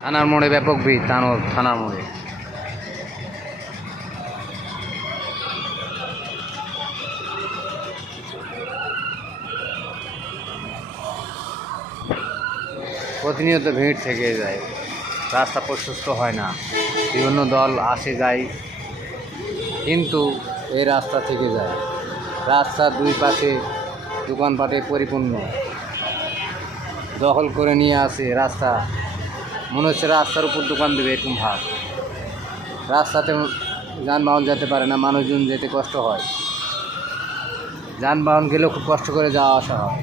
থানার মোড়ে ব্যাপক ভিড় থানোর থানার মোড়ে। প্রতিনিয়ত ভিড় থেকে যায়। রাস্তা প্রশস্ত হয় না। বিভিন্ন দল আসে, যায়। কিন্তু এই রাস্তা থেকে যায়। রাস্তার দুই পাশে দোকানপাটে পরিপূর্ণ। দখল করে নিয়ে আসে রাস্তা। মনে হচ্ছে রাস্তার উপর দোকান দেবে এরকম ভাব। রাস্তাতে যানবাহন যেতে পারে না, মানুষজন যেতে কষ্ট হয়। যানবাহন গেলেও খুব কষ্ট করে যাওয়া আসা হয়।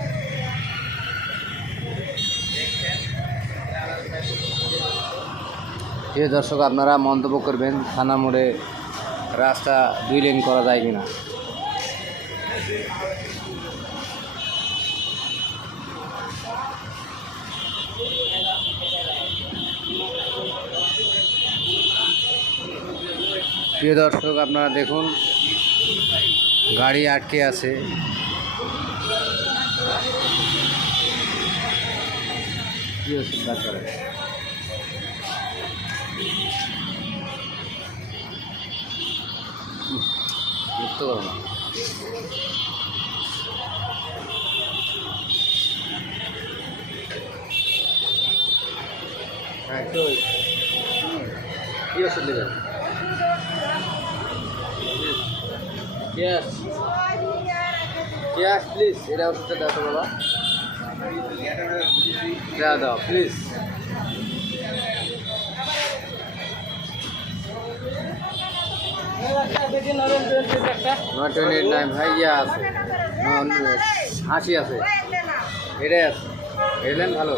প্রিয় দর্শক, আপনারা মন্তব্য করবেন, থানা মোড়ে রাস্তা দুই লেন করা যায় কিনা। প্রিয় দর্শক আপনারা দেখুন গাড়ি আটকে আছে। হ্যাঁ কি ওষুধ নেবেন Yes. Yes, please. এটা ওষুধটা দাও তো বাবা দাও দাও প্লিজ হাসি আছে এটাই আছে এলেন ভালো।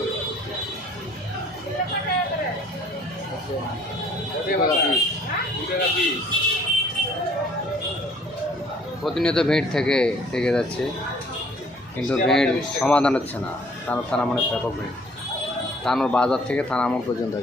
প্রতিনিয়ত ভিড় থেকে থেকে যাচ্ছে। কিন্তু ভিড় সমাধান হচ্ছে না। তার থানা মনে ব্যাপক ভিড়। থানোর বাজার থেকে থানা মোড় পর্যন্ত।